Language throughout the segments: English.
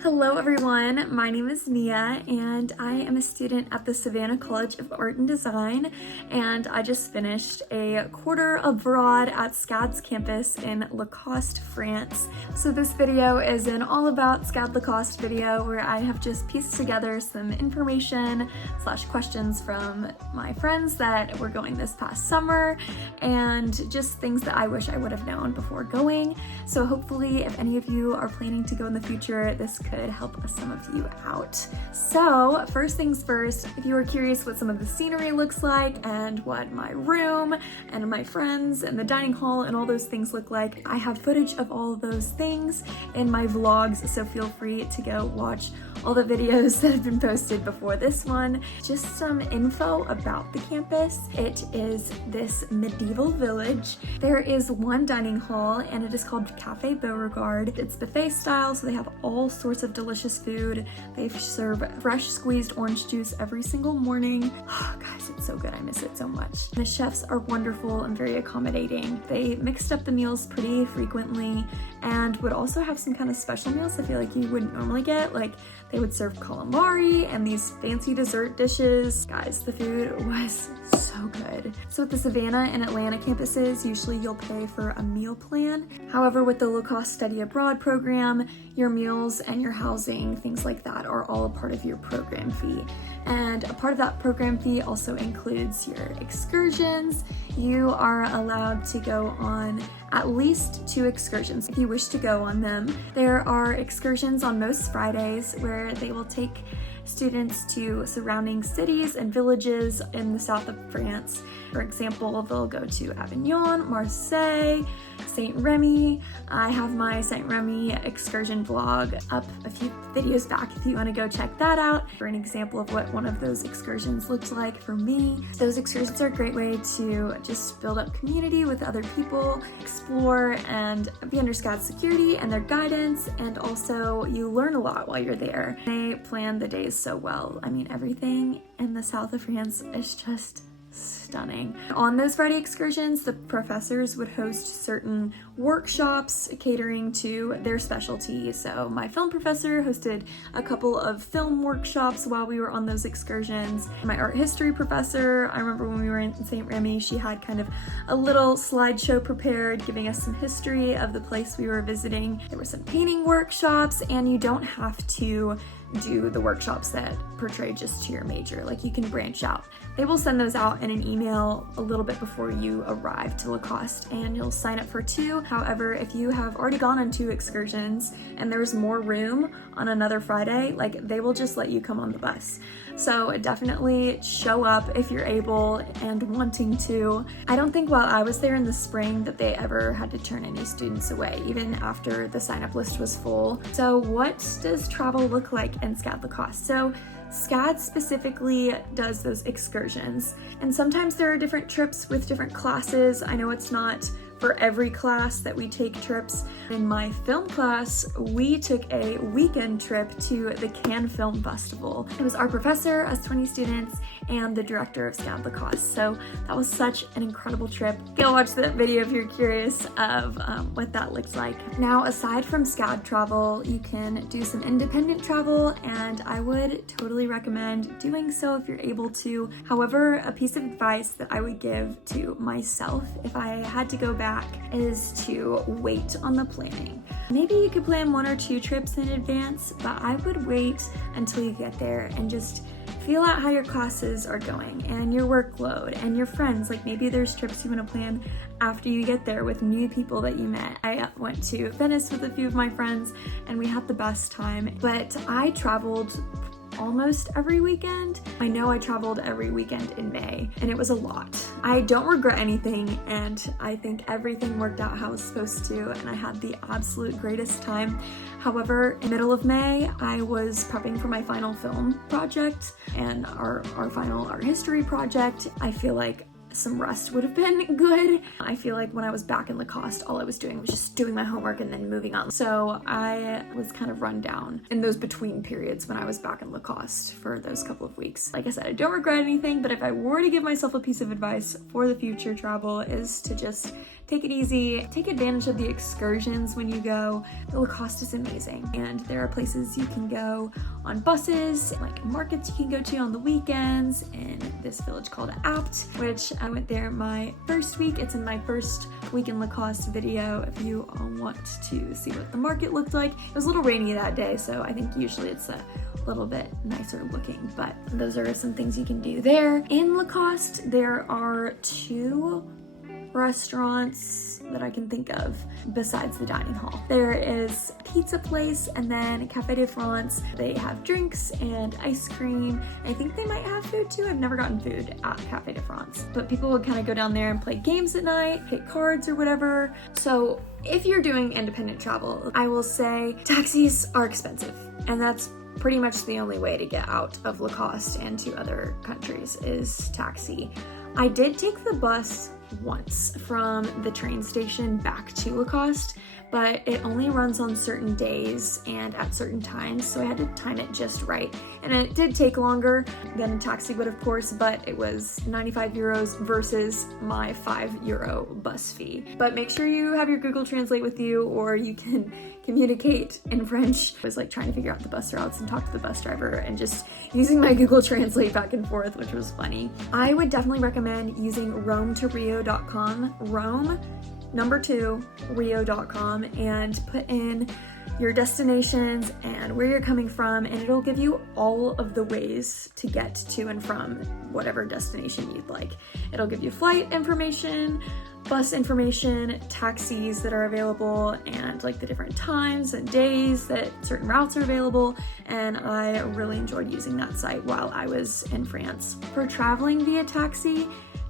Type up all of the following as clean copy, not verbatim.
Hello everyone, my name is Nia and I am a student at the Savannah College of Art and Design, and I just finished a quarter abroad at SCAD's campus in Lacoste, France. So this video is an all about SCAD Lacoste video where I have just pieced together some information / questions from my friends that were going this past summer and just things that I wish I would have known before going. So hopefully if any of you are planning to go in the future, this could help some of you out. So first things first, if you are curious what some of the scenery looks like and what my room and my friends and the dining hall and all those things look like, I have footage of all of those things in my vlogs, so feel free to go watch all the videos that have been posted before this one. Just some info about the campus. It is this medieval village. There is one dining hall and it is called Cafe Beauregard. It's buffet style, so they have all sorts of delicious food. They serve fresh squeezed orange juice every single morning. Oh, guys, it's so good. I miss it so much. The chefs are wonderful and very accommodating. They mixed up the meals pretty frequently and would also have some kind of special meals I feel like you wouldn't normally get. Like they would serve calamari and these fancy dessert dishes. Guys, the food was so good. So at the Savannah and Atlanta campuses, usually you'll pay for a meal plan. However, with the Lacoste Study Abroad program, your meals and your housing, things like that, are all a part of your program fee. And a part of that program fee also includes your excursions. You are allowed to go on at least 2 excursions if you wish to go on them. There are excursions on most Fridays where they will take students to surrounding cities and villages in the south of France. For example, they'll go to Avignon, Marseille, Saint Remy. I have my Saint Remy excursion vlog up a few videos back if you want to go check that out for an example of what one of those excursions looked like for me. Those excursions are a great way to just build up community with other people, explore and be under SCAD security and their guidance, and also you learn a lot while you're there. They plan the days so well. I mean, everything in the south of France is just stunning. On those Friday excursions, the professors would host certain workshops catering to their specialty. So my film professor hosted a couple of film workshops while we were on those excursions. My art history professor, I remember when we were in St. Remy, she had kind of a little slideshow prepared giving us some history of the place we were visiting. There were some painting workshops, and you don't have to do the workshops that portray just to your major. Like, you can branch out. They will send those out in an email a little bit before you arrive to Lacoste, and you'll sign up for 2. However, if you have already gone on 2 excursions and there's more room on another Friday, like, they will just let you come on the bus. So definitely show up if you're able and wanting to. I don't think while I was there in the spring that they ever had to turn any students away, even after the sign-up list was full. So what does travel look like in SCAD Lacoste? So SCAD specifically does those excursions, and sometimes there are different trips with different classes. I know it's not for every class that we take trips. In my film class, we took a weekend trip to the Cannes Film Festival. It was our professor, us 20 students, and the director of SCAD Lacoste. So that was such an incredible trip. Go watch that video if you're curious of what that looks like. Now, aside from SCAD travel, you can do some independent travel, and I would totally recommend doing so if you're able to. However, a piece of advice that I would give to myself if I had to go back is to wait on the planning. Maybe you could plan 1 or 2 trips in advance, but I would wait until you get there and just feel out how your classes are going and your workload and your friends. Like, maybe there's trips you want to plan after you get there with new people that you met. I went to Venice with a few of my friends and we had the best time, but I traveled almost every weekend. I know I traveled every weekend in May, and it was a lot. I don't regret anything, and I think everything worked out how it was supposed to, and I had the absolute greatest time. However, in the middle of May, I was prepping for my final film project and our final art history project. I feel like some rest would have been good. I feel like when I was back in Lacoste, all I was doing was just doing my homework and then moving on. So I was kind of run down in those between periods when I was back in Lacoste for those couple of weeks. Like I said, I don't regret anything, but if I were to give myself a piece of advice for the future travel, is to just take it easy, take advantage of the excursions when you go. The Lacoste is amazing, and there are places you can go on buses, like markets you can go to on the weekends in this village called Apt, which I went there my first week. It's in my first week in Lacoste video if you want to see what the market looked like. It was a little rainy that day, so I think usually it's a little bit nicer looking, but those are some things you can do there. In Lacoste, there are 2 restaurants that I can think of besides the dining hall. There is a pizza place and then Cafe de France. They have drinks and ice cream. I think they might have food too. I've never gotten food at Cafe de France, but people would kind of go down there and play games at night, pick cards or whatever. So if you're doing independent travel, I will say taxis are expensive, and that's pretty much the only way to get out of Lacoste and to other countries is taxi. I did take the bus once from the train station back to Lacoste, but it only runs on certain days and at certain times, so I had to time it just right. And it did take longer than a taxi would, of course, but it was 95 euros versus my 5 euro bus fee. But make sure you have your Google Translate with you, or you can communicate in French. I was like trying to figure out the bus routes and talk to the bus driver and just using my Google Translate back and forth, which was funny. I would definitely recommend using roamtorio.com, Rome, number 2, Rio.com, and put in your destinations and where you're coming from, and it'll give you all of the ways to get to and from whatever destination you'd like. It'll give you flight information, bus information, taxis that are available, and like the different times and days that certain routes are available, and I really enjoyed using that site while I was in France. For traveling via taxi,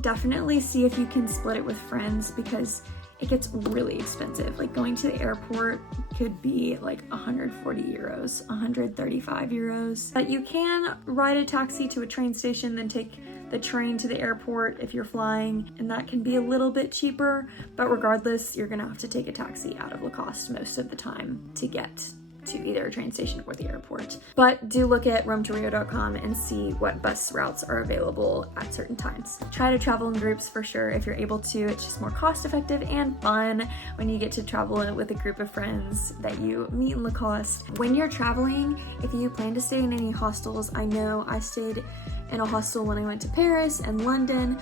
definitely see if you can split it with friends, because it gets really expensive. Like going to the airport could be like 140 euros, 135 euros. But you can ride a taxi to a train station, then take the train to the airport if you're flying, and that can be a little bit cheaper. But regardless, you're gonna have to take a taxi out of Lacoste most of the time to get to either a train station or the airport. But do look at roamtorio.com and see what bus routes are available at certain times. Try to travel in groups for sure if you're able to. It's just more cost effective and fun when you get to travel with a group of friends that you meet in Lacoste. When you're traveling, if you plan to stay in any hostels, I know I stayed in a hostel when I went to Paris and London,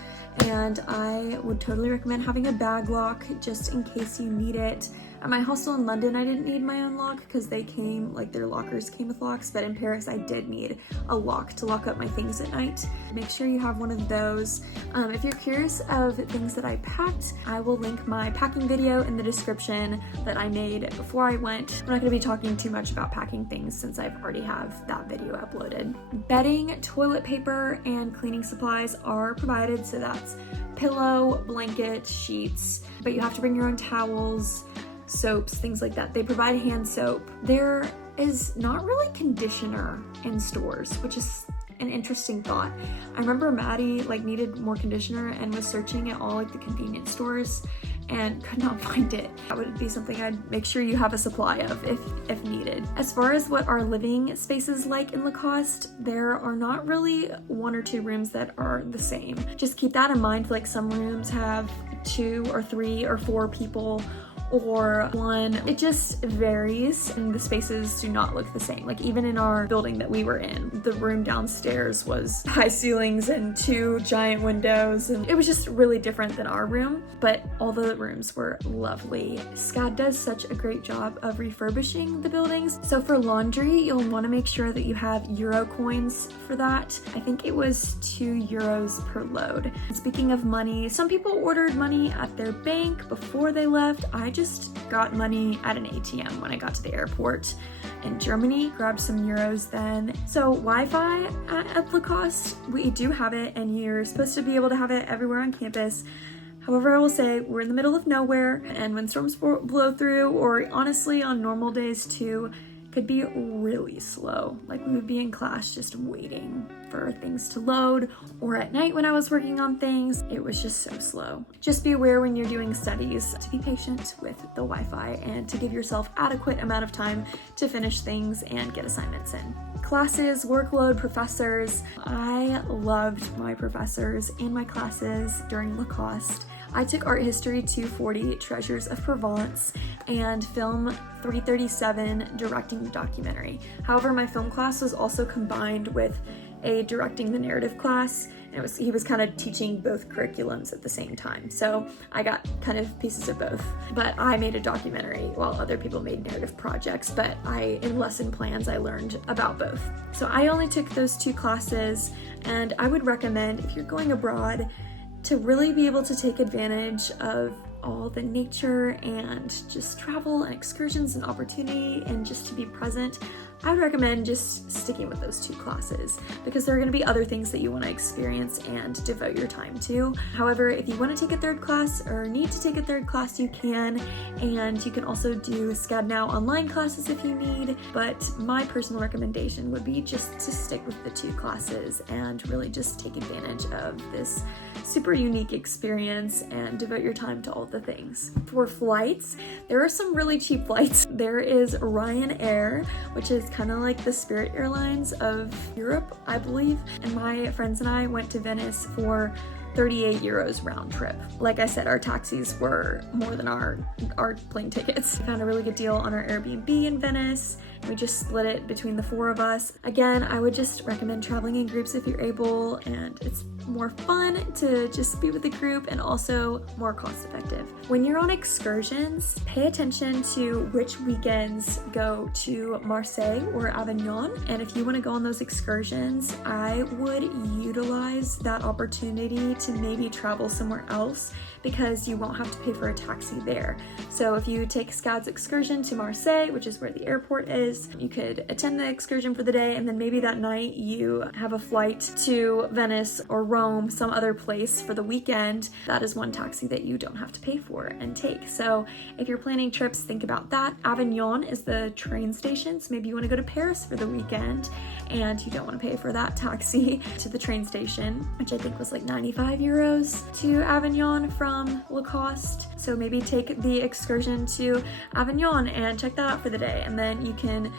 and I would totally recommend having a bag lock just in case you need it. At my hostel in London, I didn't need my own lock because they came, like their lockers came with locks, but in Paris I did need a lock to lock up my things at night. Make sure you have one of those. If you're curious of things that I packed, I will link my packing video in the description that I made before I went. I'm not gonna be talking too much about packing things since I've already have that video uploaded. Bedding, toilet paper, and cleaning supplies are provided, so that's pillow, blanket, sheets, but you have to bring your own towels, soaps, things like that. They provide hand soap. There is not really conditioner in stores, which is an interesting thought. I remember Maddie needed more conditioner and was searching at all the convenience stores and could not find it. That would be something I'd make sure you have a supply of if needed. As far as what our living space is like in Lacoste, there are not really 1 or 2 rooms that are the same. Just keep that in mind. Some rooms have 2 or 3 or 4 people, or 1. It just varies, and the spaces do not look the same. Even in our building that we were in, the room downstairs was high ceilings and 2 giant windows, and it was just really different than our room, but all the rooms were lovely. SCAD does such a great job of refurbishing the buildings. So for laundry, you'll want to make sure that you have euro coins for that. I think it was 2 euros per load. Speaking of money, some people ordered money at their bank before they left. I just got money at an ATM when I got to the airport in Germany, grabbed some euros then. So Wi-Fi at Lacoste, we do have it, and you're supposed to be able to have it everywhere on campus. However, I will say we're in the middle of nowhere, and when storms blow through, or honestly on normal days too, could be really slow. We would be in class just waiting for things to load, or at night when I was working on things, it was just so slow. Just be aware when you're doing studies to be patient with the Wi-Fi and to give yourself adequate amount of time to finish things and get assignments in. Classes, workload, professors. I loved my professors and my classes during Lacoste. I took Art History 240, Treasures of Provence, and Film 337, Directing Documentary. However, my film class was also combined with a Directing the Narrative class. He was kind of teaching both curriculums at the same time. So I got kind of pieces of both. But I made a documentary while other people made narrative projects, but in lesson plans, I learned about both. So I only took those 2 classes, and I would recommend, if you're going abroad, to really be able to take advantage of all the nature and just travel and excursions and opportunity and just to be present. I would recommend just sticking with those 2 classes because there are going to be other things that you want to experience and devote your time to. However, if you want to take a 3rd class or need to take a 3rd class, you can, and you can also do SCAD Now online classes if you need, but my personal recommendation would be just to stick with the 2 classes and really just take advantage of this super unique experience and devote your time to all the things. For flights, there are some really cheap flights. There is Ryanair, which is kind of like the Spirit Airlines of Europe, I believe. And my friends and I went to Venice for 38 euros round trip. Like I said, our taxis were more than our plane tickets. We found a really good deal on our Airbnb in Venice. We just split it between the 4 of us. Again, I would just recommend traveling in groups if you're able, and it's more fun to just be with a group and also more cost effective. When you're on excursions, pay attention to which weekends go to Marseille or Avignon. And if you want to go on those excursions, I would utilize that opportunity to maybe travel somewhere else because you won't have to pay for a taxi there. So if you take SCAD's excursion to Marseille, which is where the airport is, you could attend the excursion for the day, and then maybe that night you have a flight to Venice or Rome, some other place for the weekend. That is one taxi that you don't have to pay for and take. So if you're planning trips, think about that. Avignon is the train station, so maybe you want to go to Paris for the weekend and you don't want to pay for that taxi to the train station, which I think was like 95 euros to Avignon from Lacoste. So maybe take the excursion to Avignon and check that out for the day, and then you can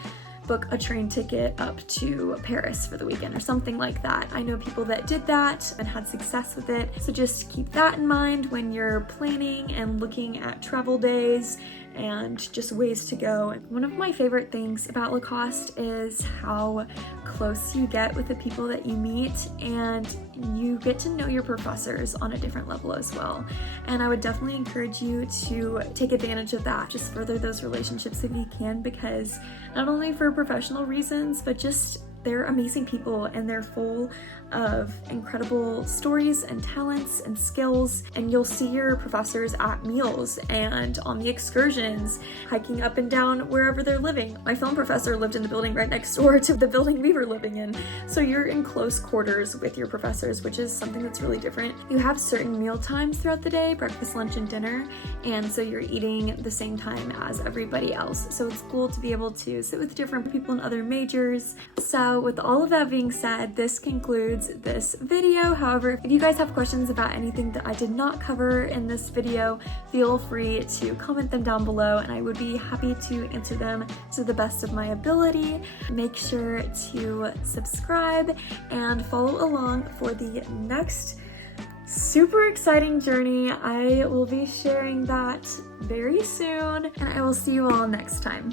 book a train ticket up to Paris for the weekend or something like that. I know people that did that and had success with it, so just keep that in mind when you're planning and looking at travel days and just ways to go. One of my favorite things about Lacoste is how close you get with the people that you meet, and you get to know your professors on a different level as well. And I would definitely encourage you to take advantage of that, just further those relationships if you can, because not only for professional reasons, but just they're amazing people and they're full of incredible stories and talents and skills, and you'll see your professors at meals and on the excursions, hiking up and down wherever they're living. My film professor lived in the building right next door to the building we were living in, so you're in close quarters with your professors, which is something that's really different. You have certain meal times throughout the day, breakfast, lunch, and dinner, and so you're eating the same time as everybody else, so it's cool to be able to sit with different people in other majors. So with all of that being said, this concludes this video. However, if you guys have questions about anything that I did not cover in this video, feel free to comment them down below and I would be happy to answer them to the best of my ability. Make sure to subscribe and follow along for the next super exciting journey. I will be sharing that very soon, and I will see you all next time.